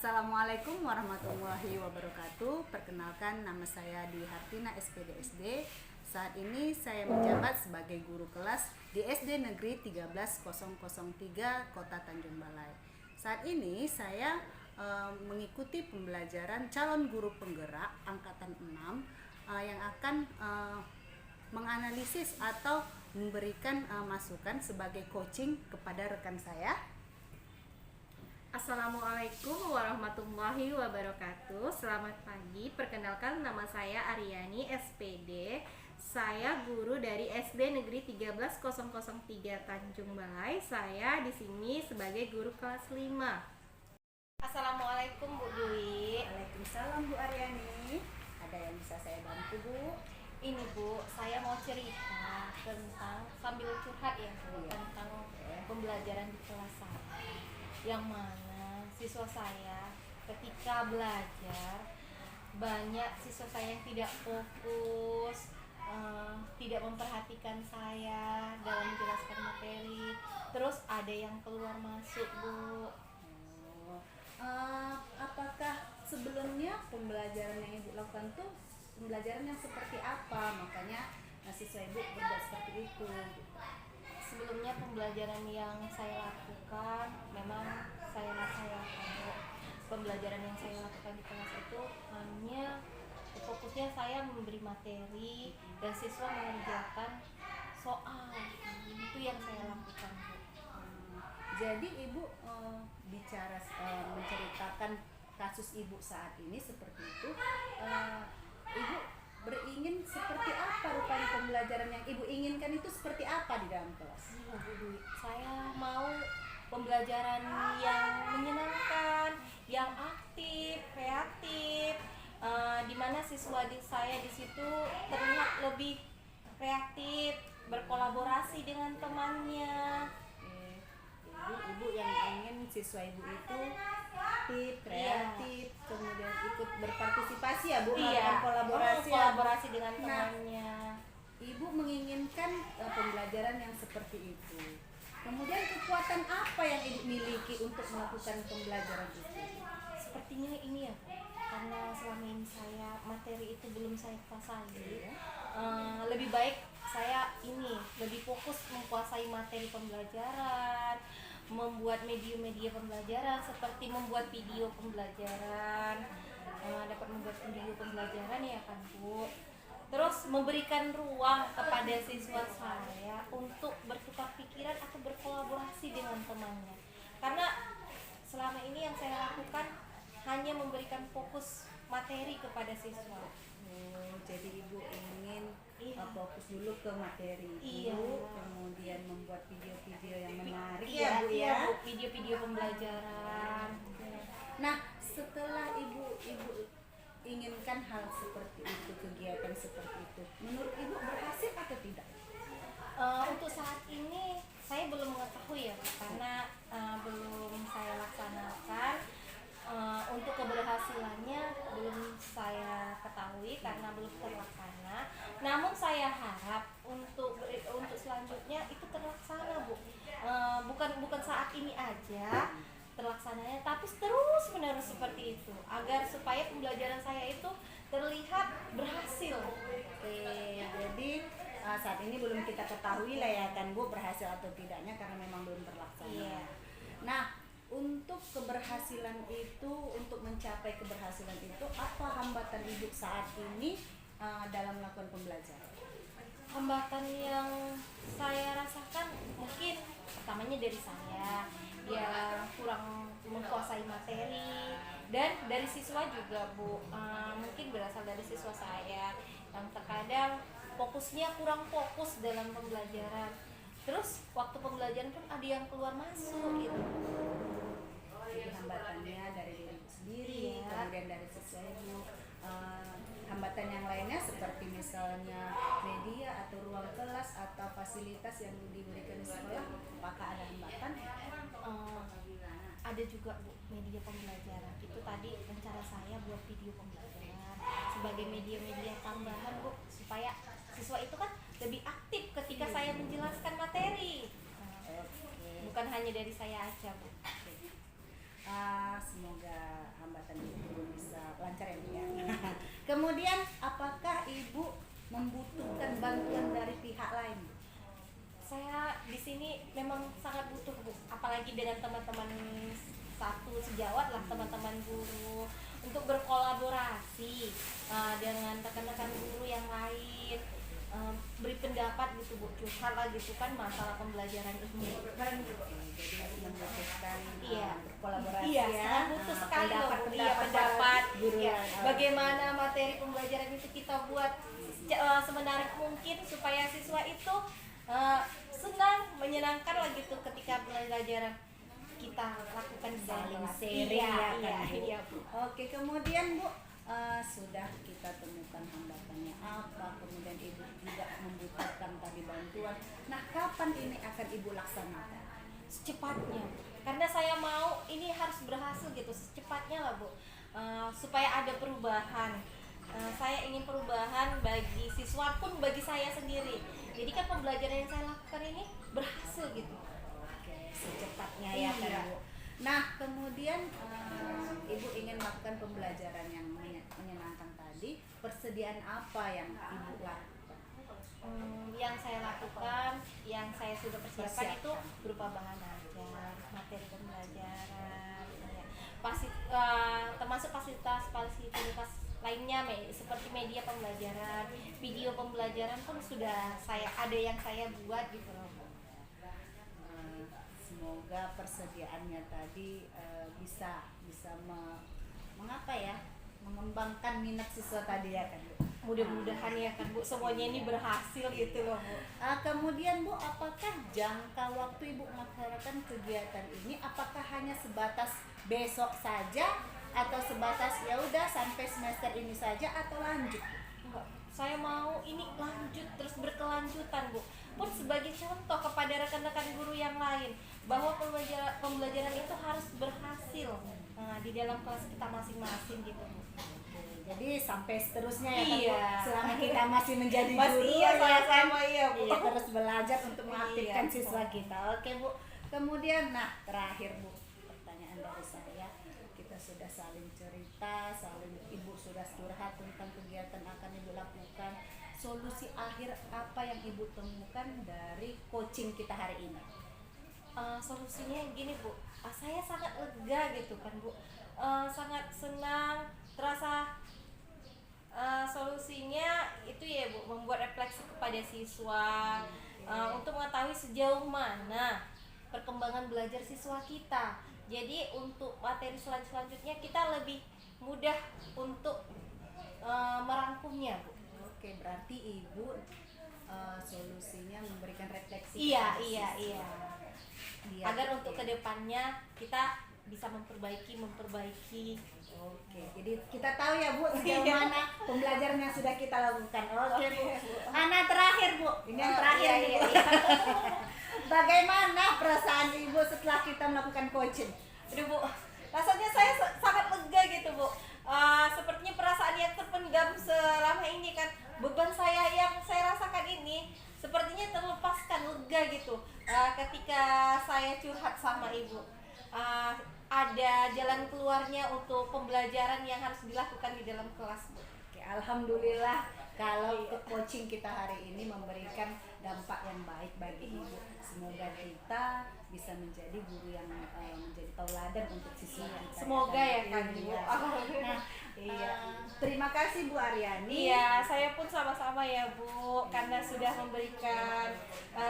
Assalamualaikum warahmatullahi wabarakatuh. Perkenalkan, nama saya Dwi Hartina, SPD SD. Saat ini saya menjabat sebagai guru kelas di SD Negeri 13003 Kota Tanjung Balai. Saat ini saya mengikuti pembelajaran calon guru penggerak angkatan 6 yang akan menganalisis atau memberikan masukan sebagai coaching kepada rekan saya. Assalamualaikum warahmatullahi wabarakatuh. Selamat pagi. Perkenalkan, nama saya Aryani, SPD. Saya guru dari SD Negeri 13003 Tanjung Balai. Saya di sini sebagai guru kelas 5. Assalamualaikum Bu Dwi. Waalaikumsalam Bu Aryani. Ada yang bisa saya bantu Bu? Ini Bu, saya mau cerita tentang, sambil curhat ya Bu, tentang pembelajaran di kelas saya. Yang mana siswa saya ketika belajar, banyak siswa saya yang tidak fokus, tidak memperhatikan saya dalam menjelaskan materi. Terus ada yang keluar masuk Bu. Apakah sebelumnya pembelajaran yang Ibu lakukan tuh pembelajaran yang seperti apa? Makanya siswa Ibu berbuat seperti itu. Sebelumnya pembelajaran yang saya lakukan memang saya lakukan. Pembelajaran yang saya lakukan di kelas itu hanya fokusnya saya memberi materi dan siswa mengerjakan soal. Itu yang saya lakukan. Jadi Ibu menceritakan kasus Ibu saat ini seperti itu. Ibu beringin seperti apa rupanya pembelajaran yang Ibu inginkan itu seperti apa di dalam kelas? Saya mau pembelajaran yang menyenangkan, yang aktif, kreatif, di mana siswa saya di situ terlihat lebih kreatif, berkolaborasi dengan temannya. Ibu yang ingin siswa Ibu itu aktif, kreatif, kemudian ikut berpartisipasi ya Bu, kolaborasi dengan temannya. Ibu menginginkan pembelajaran yang seperti itu. Kemudian kekuatan apa yang Ibu miliki untuk melakukan pembelajaran itu? Sepertinya ini ya, karena selama ini saya materi itu belum saya kuasai. Lebih baik saya ini lebih fokus menguasai materi pembelajaran, membuat media pembelajaran seperti membuat video pembelajaran, dapat membuat video pembelajaran ya kan Bu. Terus memberikan ruang kepada siswa saya untuk bertukar pikiran atau berkolaborasi dengan temannya. Karena selama ini yang saya lakukan hanya memberikan fokus materi kepada siswa. Jadi Ibu ingin fokus dulu ke materi kemudian membuat video-video yang menarik Bu ya. Video-video pembelajaran. Nah, setelah Ibu inginkan hal seperti itu, kegiatan seperti itu, menurut Ibu berhasil atau tidak? Untuk saat ini saya belum mengetahui ya, karena belum saya laksanakan. Untuk keberhasilannya belum saya ketahui karena belum terlaksana. Namun saya harap untuk selanjutnya itu terlaksana Bu. Bukan saat ini aja terlaksananya, tapi terus menerus seperti itu agar supaya pembelajaran saya itu terlihat berhasil. Jadi saat ini belum kita ketahui lah ya kan Bu berhasil atau tidaknya karena memang belum terlaksana. Nah, untuk keberhasilan itu, untuk mencapai keberhasilan itu, apa hambatan Ibu saat ini dalam melakukan pembelajaran? Hambatan yang saya rasakan mungkin pertamanya dari saya, dia kurang menguasai materi, dan dari siswa juga Bu, mungkin berasal dari siswa saya yang terkadang fokusnya kurang fokus dalam pembelajaran. Terus waktu pembelajaran pun ada yang keluar masuk gitu. Jadi hambatannya dari diri sendiri, kemudian dari siswa Ibu. Hambatan yang lainnya seperti misalnya media atau ruang kelas atau fasilitas yang diberikan di sekolah, apakah ada hambatan? Ada juga Bu, media pembelajaran. Itu tadi rencana saya buat video pembelajaran sebagai media tambahan Bu, supaya siswa itu kan lebih aktif ketika saya menjelaskan materi. Bukan hanya dari saya aja Bu. Semoga hambatan itu bisa lancar ya Bu ya. Kemudian apakah Ibu membutuhkan bantuan dari pihak lain? Saya di sini memang sangat butuh Bu, apalagi dengan teman-teman satu sejawat lah, teman-teman guru, untuk berkolaborasi dengan rekan-rekan guru yang lain, beri pendapat gitu Bu, curhat lah gitu kan masalah pembelajaran ini. Jadi membutuhkan Iya. berkolaborasi Iya, ya. sangat butuh sekali loh Bu. Iya, Pendapat pendapat guru ya, lain. bagaimana materi pembelajaran itu kita buat semenarik mungkin supaya siswa itu senang, menyenangkan lah gitu ketika pembelajaran kita lakukan di dalam Saling kelas. sharing Iya, ya kan iya, Bu. iya Bu. Oke, kemudian Bu sudah kita temukan hambatannya apa, kemudian Ibu juga membutuhkan tadi bantuan. Nah, kapan ini akan Ibu laksanakan? Secepatnya, karena saya mau ini harus berhasil gitu secepatnya lah Bu. Supaya ada perubahan. Saya ingin perubahan bagi siswa pun bagi saya sendiri. Jadi kan pembelajaran yang saya lakukan ini berhasil gitu. Oke, secepatnya ya kan Iya. Bu. Nah, kemudian Ibu ingin melakukan pembelajaran yang menyenangkan tadi. Persediaan apa yang Ibu lakukan? Yang saya lakukan, yang saya sudah persiapkan itu berupa bahan ajar, materi pembelajaran, ya. Termasuk fasilitas lainnya seperti media pembelajaran, video pembelajaran pun sudah ada yang saya buat gitu loh. Semoga persediaannya tadi bisa mengapa ya, mengembangkan minat siswa tadi ya kan Bu. Mudah-mudahan ya kan Bu, semuanya ini berhasil gitu loh Bu. Kemudian Bu, apakah jangka waktu Ibu melaksanakan kegiatan ini apakah hanya sebatas besok saja atau sebatas ya udah sampai semester ini saja atau lanjut? Enggak, saya mau ini lanjut terus berkelanjutan Bu. Pun sebagai contoh kepada rekan-rekan guru yang lain bahwa pembelajaran itu harus berhasil di dalam kelas kita masing-masing gitu Bu. Jadi sampai seterusnya ya kan Bu, Iya. selama kita masih menjadi Masih guru iya, ya kan? sama-sama iya, Bu. Iya, terus belajar untuk mengaktifkan Iya. siswa kita. Oke Bu. Kemudian terakhir Bu, pertanyaan dari saya. Kita sudah saling cerita, Ibu sudah curhat tentang kegiatan akan Ibu lakukan. Solusi akhir apa yang Ibu temukan dari coaching kita hari ini? Solusinya gini Bu, saya sangat lega gitu kan Bu, sangat senang, terasa solusinya itu ya Bu, membuat refleksi kepada siswa untuk mengetahui sejauh mana perkembangan belajar siswa kita. Jadi untuk materi selanjutnya kita lebih mudah untuk merangkumnya Bu. Oke, berarti Ibu solusinya memberikan refleksi Iya, kepada iya, siswa. iya. Biar Agar untuk kedepannya kita bisa memperbaiki. Oke, jadi kita tahu ya Bu sejauh mana pembelajaran yang sudah kita lakukan. Oke Bu. Ana terakhir Bu, ini yang terakhir Iya, nih, iya, Bu. iya. Bagaimana perasaan Ibu setelah kita melakukan coaching? Aduh Bu, rasanya saya sangat lega gitu Bu. Sepertinya perasaan yang terpendam selama ini kan, beban saya yang saya rasakan ini sepertinya terlepaskan, lega gitu. Ketika saya curhat sama Ibu, ada jalan keluarnya untuk pembelajaran yang harus dilakukan di dalam kelas Bu. Oke, alhamdulillah kalau coaching kita hari ini memberikan dampak yang baik bagi Ibu. Semoga kita bisa menjadi guru yang menjadi tauladan untuk siswa kita. Semoga ya kan Bu. Iya. Nah, Iya. Terima kasih Bu Aryani. Iya, saya pun sama-sama ya Bu, karena sudah memberikan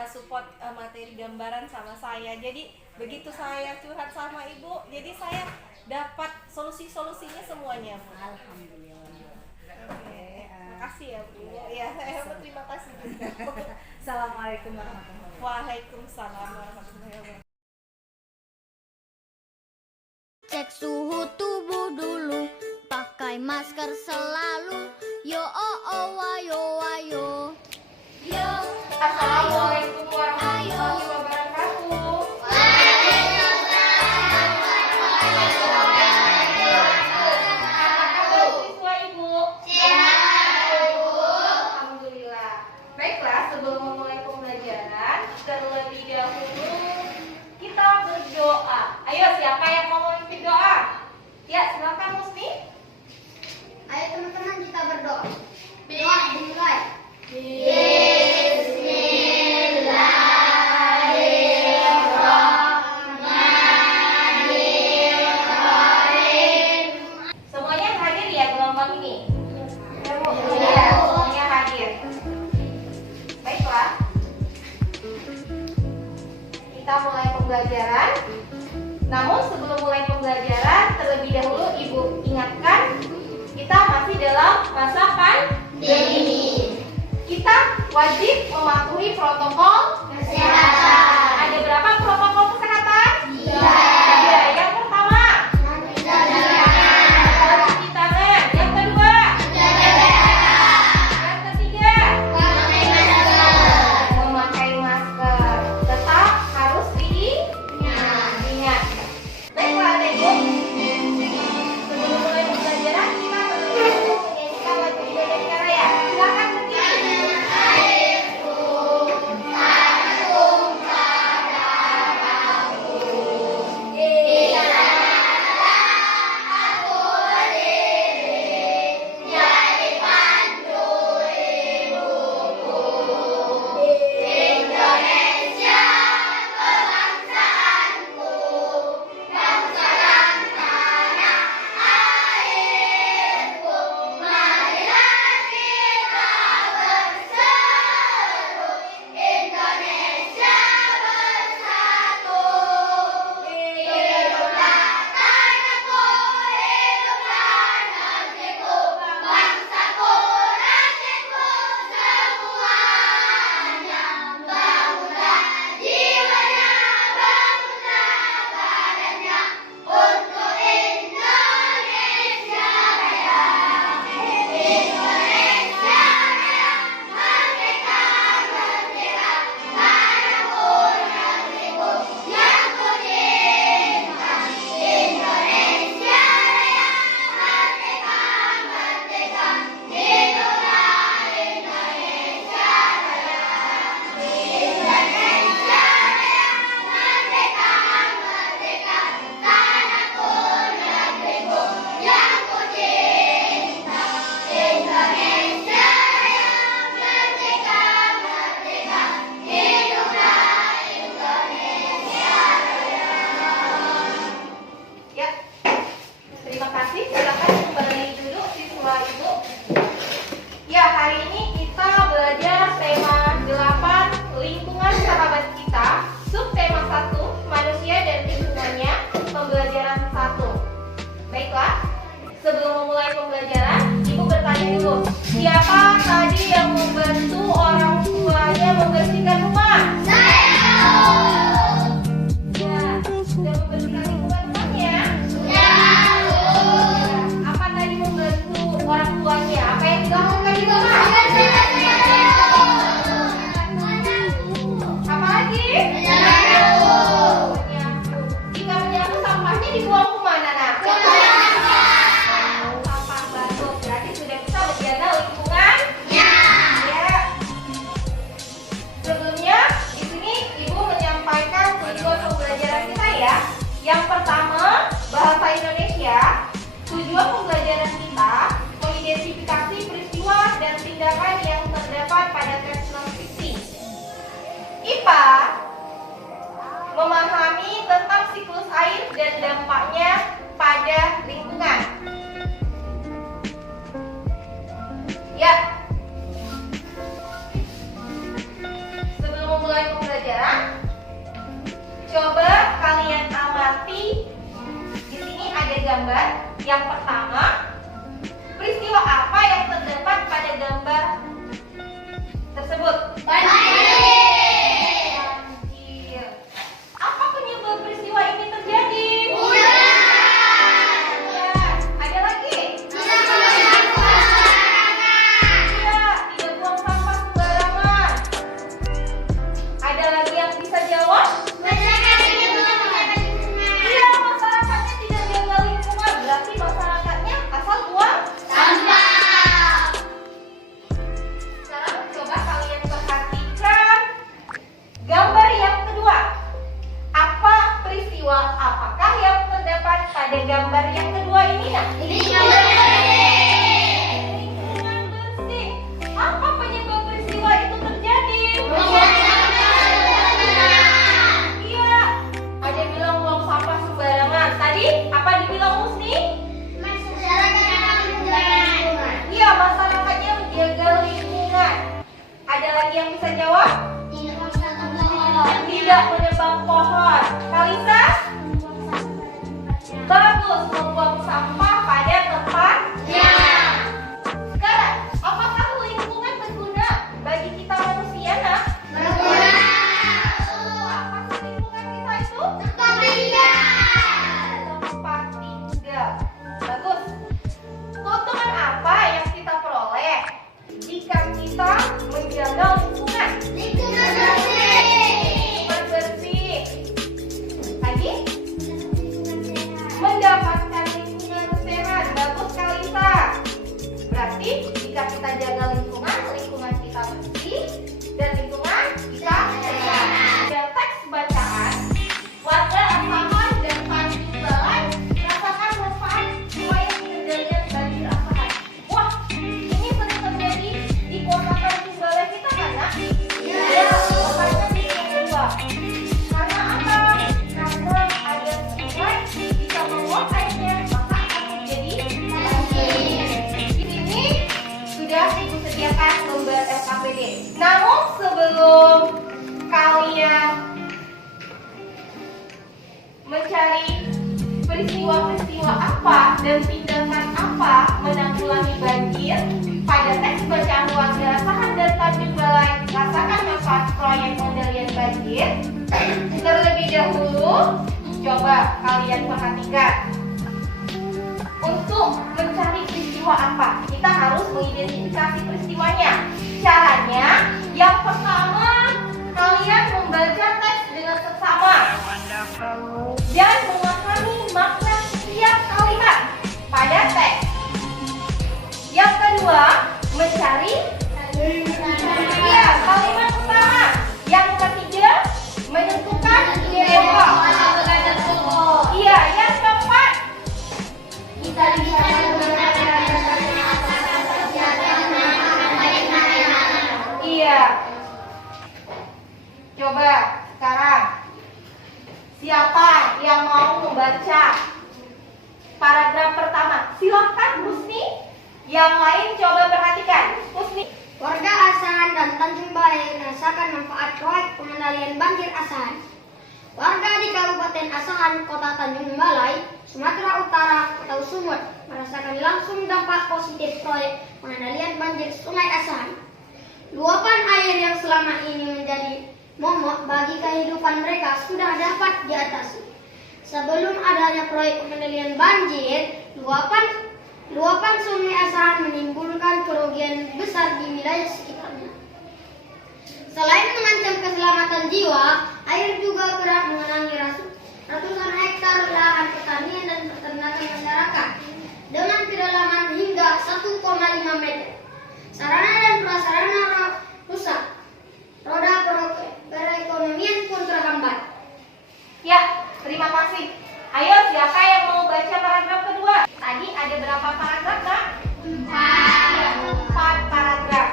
support materi gambaran sama saya. Jadi begitu saya curhat sama Ibu, jadi saya dapat solusinya semuanya Bu. Alhamdulillah. Oke, Makasih ya Bu. Ya, saya berterima kasih juga. Assalamualaikum warahmatullahi wabarakatuh. Waalaikumsalam warahmatullahi wabarakatuh. Cek suhu tubuh dulu, pakai masker selalu. Yo oh oh wayo wayo. Yo. Assalamualaikum warahmatullahi wabarakatuh. Apa kabar siswa Ibu? Alhamdulillah. Baiklah, sebelum memulai pembelajaran, terlebih dahulu kita berdoa. Ayo, siapa yang mau memimpin doa? kita mulai pembelajaran. Namun sebelum mulai pembelajaran, terlebih dahulu Ibu ingatkan, kita masih dalam masa pandemi. Kita wajib mematuhi protokol kesehatan. Ada berapa protokol kesehatan? 3. Yang pertama, cuci tangan. Yang kedua, yang ketiga, memakai masker. Tetap harus diingat. Baiklah, Ibu. Sebelum mulai pembelajaran, kita perlu menyanyikan lagu Indonesia Raya. Silakan berdiri. Yang pertama, peristiwa apa yang terdapat pada gambar tersebut? Banjir. Apa penyebab peristiwa ini terjadi? Ya. Ada lagi? Iya, tidak buang sampah sembarangan. Ada lagi yang bisa jawab? Iya, masyarakatnya tidak jaga lingkungan. Berarti masyarakatnya sebelum kalian mencari peristiwa-peristiwa apa dan tindakan apa menanggulangi banjir pada teks bacaan warga asahan dan Tanjung Balai rasakan manfaat proyek pengendalian banjir. Terlebih dahulu, coba kalian perhatikan. Untuk mencari peristiwa apa, kita harus mengidentifikasi peristiwanya. Caranya, yang pertama, kalian membaca teks dengan seksama dan memahami makna setiap kalimat pada teks. Yang kedua, mencari kalimat utama. Yang ketiga, menentukan tema. Iya, yang keempat, iya. Coba sekarang siapa yang mau membaca paragraf pertama? Silahkan Husni. Yang lain coba perhatikan. Husni. Warga Asahan dan Tanjung Balai merasakan manfaat proyek pengendalian banjir Asahan. Warga di Kabupaten Asahan, Kota Tanjung Balai, Sumatera Utara atau Sumut merasakan langsung dampak positif proyek pengendalian banjir Sungai Asahan. Luapan air yang selama ini menjadi momok bagi kehidupan mereka sudah dapat diatasi. Sebelum adanya proyek pengendalian banjir, luapan Sungai Asahan menimbulkan kerugian besar di wilayah sekitarnya. Selain mengancam keselamatan jiwa, air juga kerap mengenangi ratusan hektar lahan pertanian dan peternakan masyarakat dengan kedalaman hingga 1,5 meter. Sarana dan prasarana rusak. Roda perekonomian pun terhambat. Ya, terima kasih. Ayo, siapa yang mau baca paragraf kedua? Tadi ada berapa paragraf, Kak? 4 paragraf.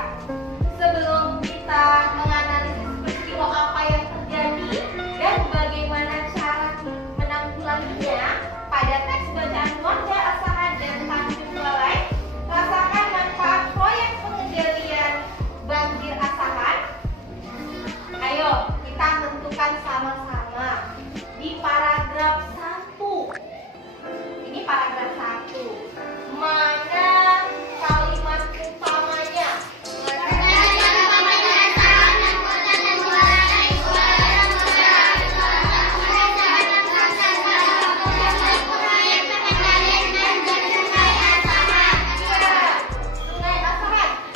Sebelum kita menganalisis peristiwa apa yang terjadi dan bagaimana cara menanggulanginya pada teks bacaan warga Asahan dan Tanjung Balai, rasakan manfaat proyek pengendalian banjir Asahan. Ayo, kita tentukan sama-sama di paragraf 1. Ini paragraf 1. Mana kalimat utamanya? Sungai Asahan.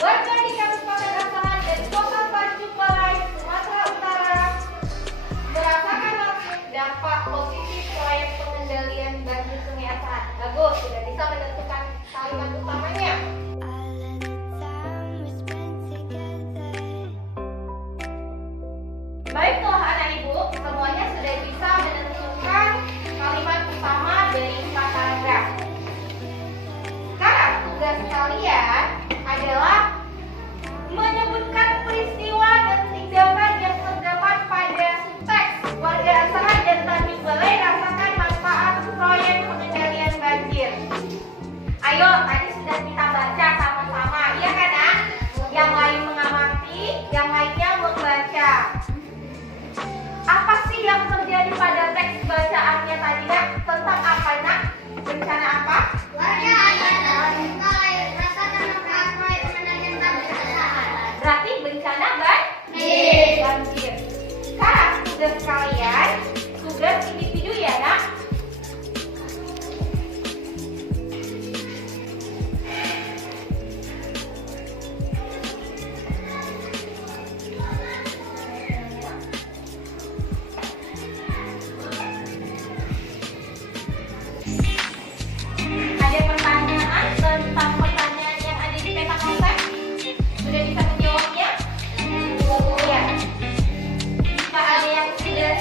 Warga di Kabupaten Asahan dan Kota Tanjung Balai, Sumatera Utara merasakan langsung dampak positif proyek pengendalian banjir Sungai Asahan. Bagus, sudah bisa menentukan kalimat utamanya. Baiklah anak ibu, semuanya sudah bisa menentukan kalimat utama dari 4 paragraf. Sekarang tugas kalian adalah menyebutkan peristiwa dan tindakan yang terdapat pada teks warga Asahan dan Tanjung Balai rasakan manfaat proyek pengendalian banjir. Ayo, tadi sudah kita baca sama-sama, iya kan, Nak? Yang lain mengamati, yang lainnya membaca. Apa sih yang terjadi pada teks bacaannya tadi, Nak? Tentang apa, Nak? Bencana apa? Warga Asahan dan Tanjung Balai merasakan manfaat proyek pengendalian banjir Asahan. Berarti bencana banjir. Sekarang tugas kalian, tugas individu ya, Nak. Ada pertanyaan tentang pertanyaan yang ada di peta konsep? Sudah bisa menjawabnya? Ya. Jika ada yang sudah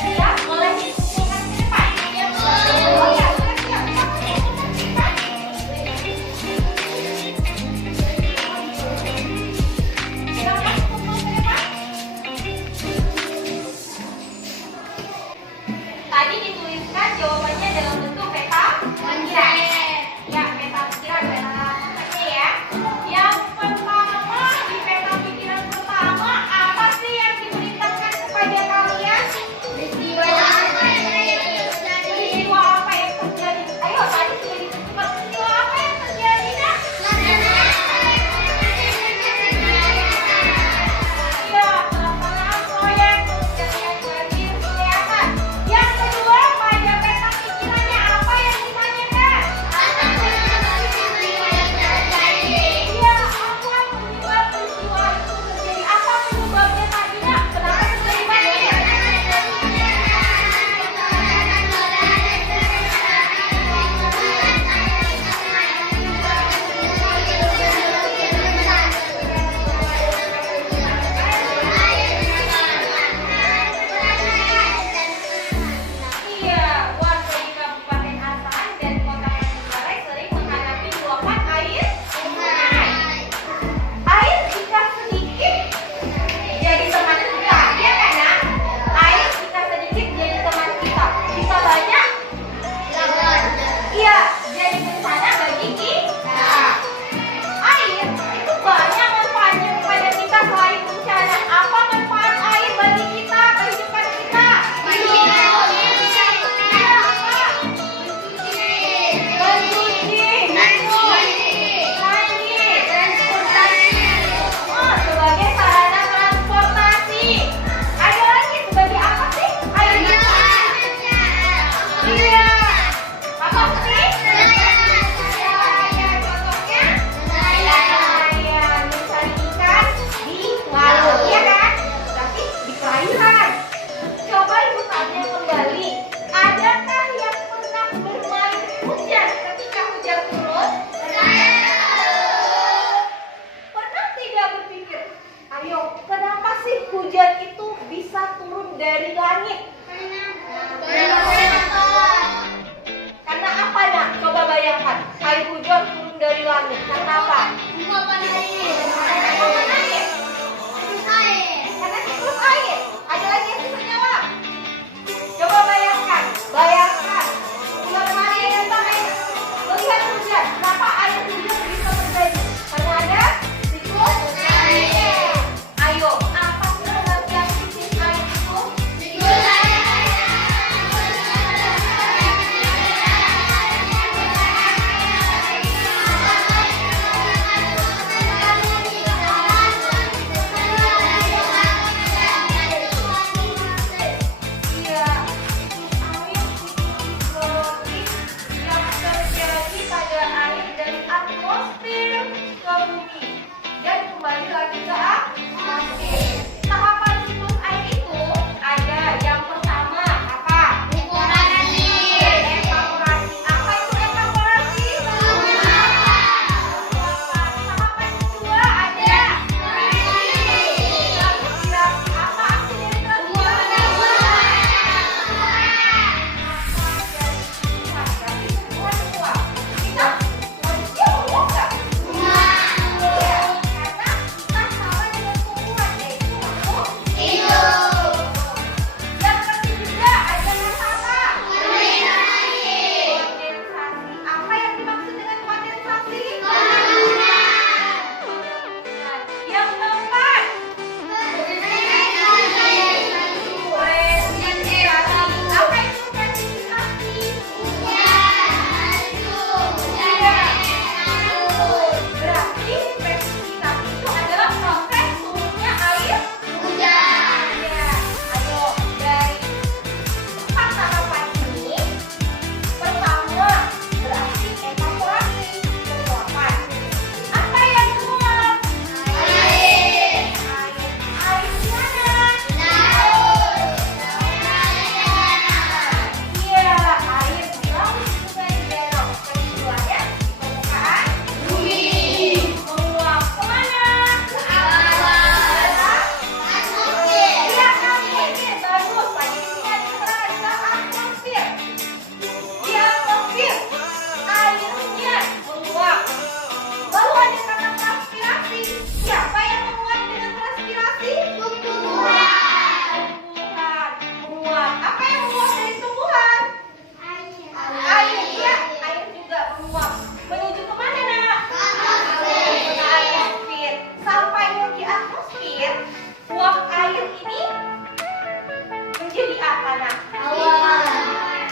apa nak? Awan.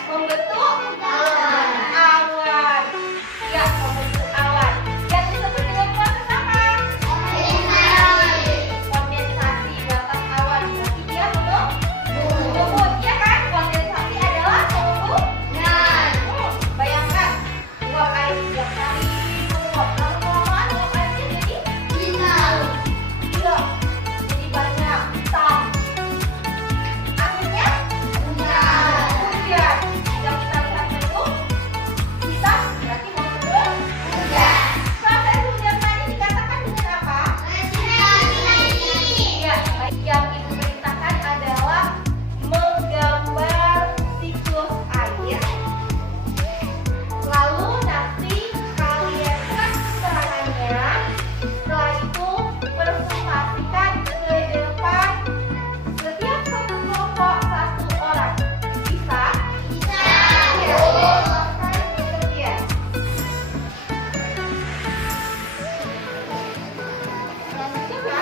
Membentuk awan. Ya, membentuk awan. Yang disebut dengan proses apa? Kondensasi di atas awan. Berarti dia membentuk, ya kan? Kondensasi adalah membentuk. Bayangkan, uap air setiap hari menguap. Lama-lama uap airnya jadi iya, jadi banyak hitam. Akhirnya hujan. Yang kita lihat bentuk hitam berarti mau turun hujan. Proses hujan tadi dikatakan dengan apa? Ya, yang ibu perintahkan adalah menggambar siklus air. Lalu nanti kalian buat keterangannya. Setelah itu presentasikan ke depan setiap satu kelompok satu orang. Bisa? Ya. Bekerja. Selanjutnya,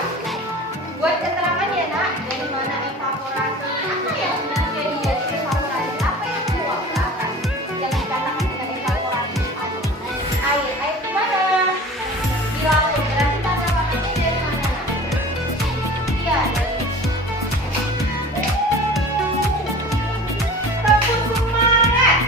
buat keterangannya nak, dari mana evaporasi, apa yang terjadi dari evaporasi, apa yang keluar ke atas, yang dikatakan dengan evaporasi air. Air di mana? Di laut. Berarti tanda maknanya dari mana nak? Iya, dari tepuk semangat.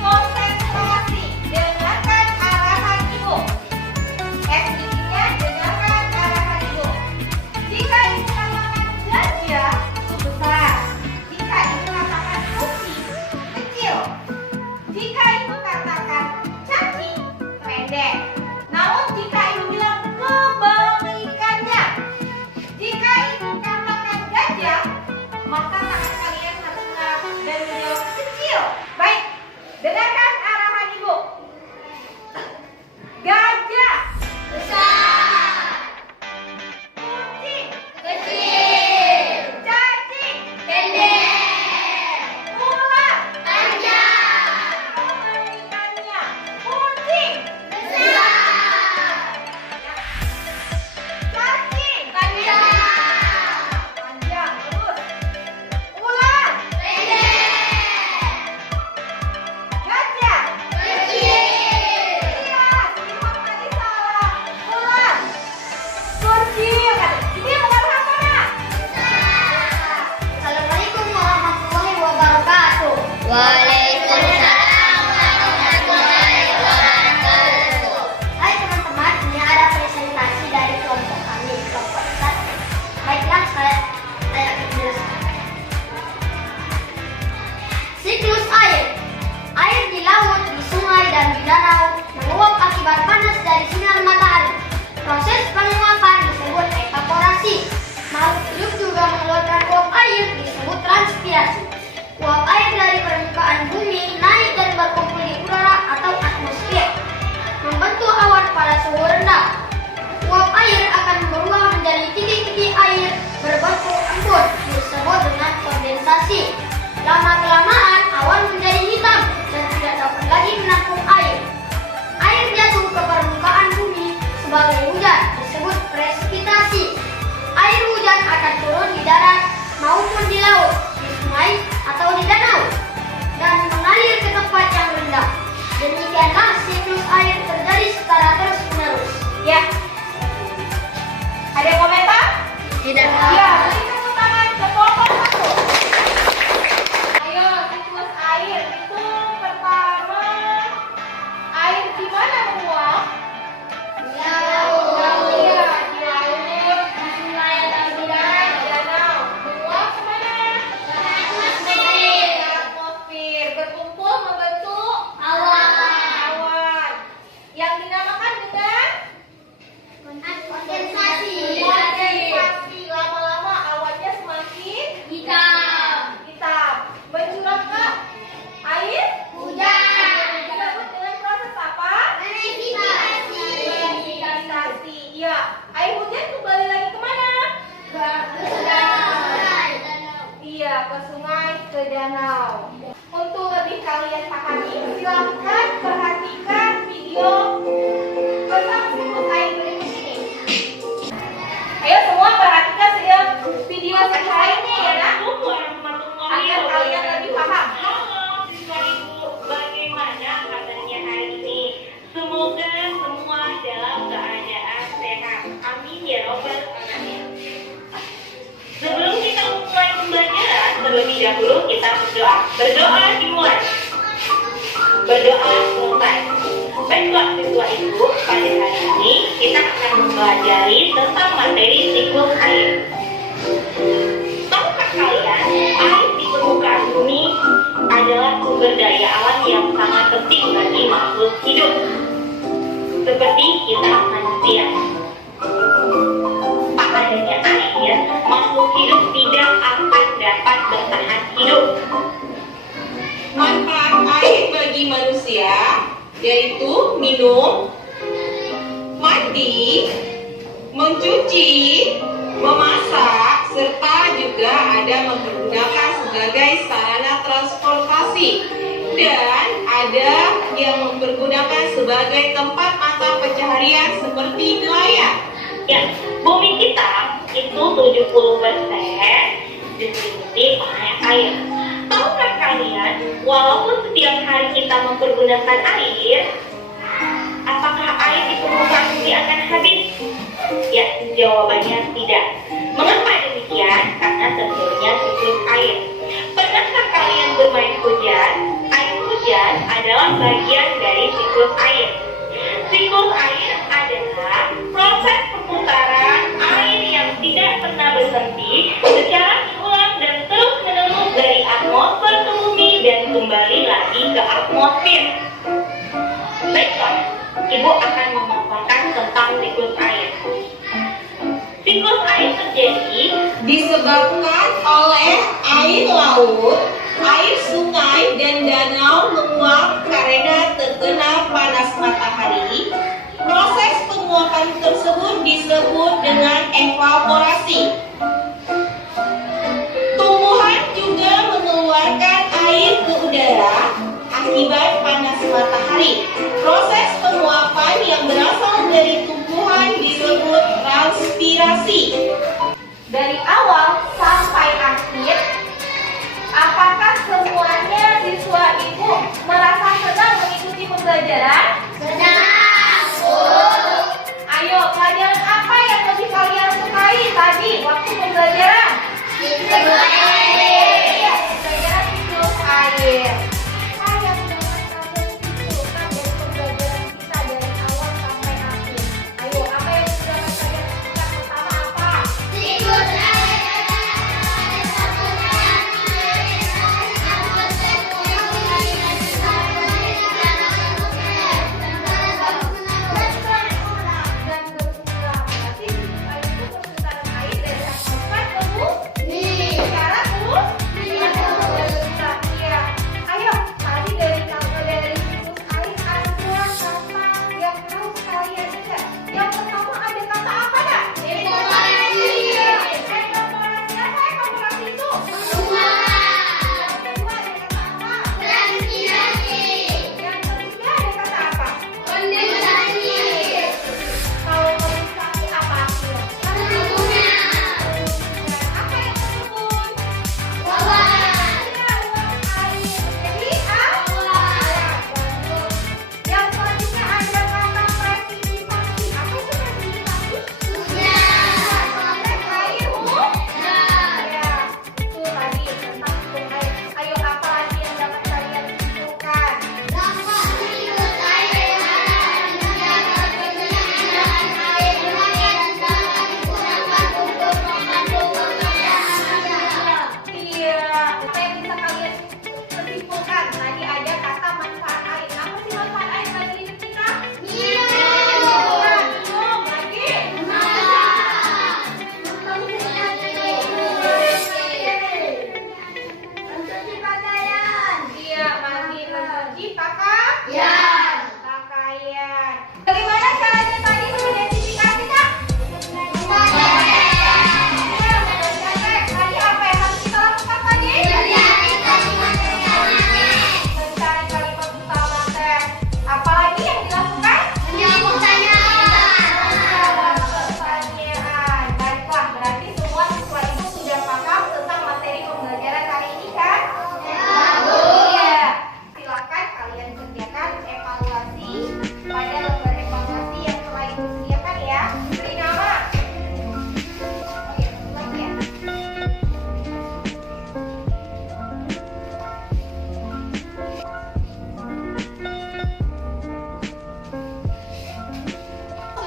Konsentrasi, dengarkan arahan ibu. Sedikitnya dengarkan arahan ibu. Jika ibu katakan gajah, itu besar. Jika ibu katakan kucing, kecil. Jika ibu katakan cacing, pendek. Namun jika ibu bilang kebalikannya, jika ibu katakan gajah, maka tangan kalian harus mengarah dan menjawab kecil. Baik, dengarkan arahan ibu. Gajah, kucing, cacing, ular, kebalikannya, kucing, cacing, panjang, terus, ular, gajah, iya, Simon tadi salah, ular, kecil, ini bukan apa nak? Assalamualaikum warahmatullahi wabarakatuh. Waalaikumsalam warahmatullahi wabarakatuh. Hai teman-teman, ini ada presentasi dari kelompok kami, kelompok 1. Baiklah, saya akan menjelaskan. Siklus air. Air di laut, di sungai, dan di danau menguap akibat panas dari sinar matahari. Proses penguapan disebut evaporasi. Makhluk hidup juga mengeluarkan uap air disebut transpirasi. Uap air dari permukaan bumi naik dan berkumpul di udara atau atmosfer, membentuk awan pada suhu rendah. Uap air akan berubah menjadi titik-titik air berbentuk embun, disebut dengan kondensasi. Lama-kelamaan awan menjadi hitam dan tidak dapat lagi menampung air. Air jatuh ke permukaan bumi sebagai hujan, disebut presipitasi. Air hujan akan turun di darat maupun di laut, di sungai atau di danau, dan mengalir ke tempat yang rendah. Demikianlah siklus air terjadi secara terus-menerus. Ya. Ada komentar? Tidak. Ya, beri tepuk tangan ke kelompok 1. Ayo, siklus air itu pertama, air di mana menguap? Laut. Iya, di laut, di sungai, dan di danau. Menguap kemana? Atmosfer. Berkumpul membentuk awan. Yang dinamakan dengan Kondensasi. kondensasi. Lama-lama awannya semakin hitam. Mencuram ke air hujan. Disebut dengan proses apa? Presipitasi. Iya. Air hujan kembali lagi kemana? Ke sungai. Iya, ke sungai, ke danau. Untuk lebih kalian pahami, silahkan perhatikan video tentang siklus terlebih dahulu kita berdoa. Berdoa dimulai. Berdoa selesai. Baiklah siswa ibu, pada hari ini kita akan mempelajari tentang materi siklus air. Tahukah kalian, air di permukaan bumi adalah sumber daya alam yang sangat penting bagi makhluk hidup, seperti kita manusia. Tak adanya air, makhluk hidup tidak akan dapat bertahan hidup. Manfaat air bagi manusia yaitu minum, mandi, mencuci, memasak, serta juga ada mempergunakan sebagai sarana transportasi, dan ada yang mempergunakan sebagai tempat mata pencaharian seperti nelayan. Ya, bumi kita itu 70% diselimuti oleh air. Tahukah kalian, walaupun setiap hari kita mempergunakan air, apakah air di permukaan bumi akan habis? Ya, jawabannya tidak. Mengapa demikian? Karena terjadinya siklus air. Pernahkah kalian bermain hujan? Air hujan adalah bagian dari siklus air. Siklus air adalah proses perputaran air yang tidak pernah berhenti secara berulang dan terus-menerus dari atmosfer ke bumi dan kembali lagi ke atmosfer. Baiklah, ibu akan memaparkan tentang siklus air. Siklus air terjadi Disebabkan oleh air laut, air sungai, dan danau menguap karena terkena panas matahari. Proses penguapan tersebut disebut dengan evaporasi. Tumbuhan juga mengeluarkan air ke udara akibat panas matahari. Proses penguapan yang berasal dari tumbuhan disebut transpirasi. Dari awal sampai akhir, apakah semuanya siswa ibu merasa senang mengikuti pembelajaran? Senang, Bu. Ayo, pelajaran apa yang lebih kalian sukai tadi waktu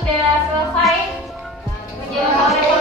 sudah selesai menjawab oleh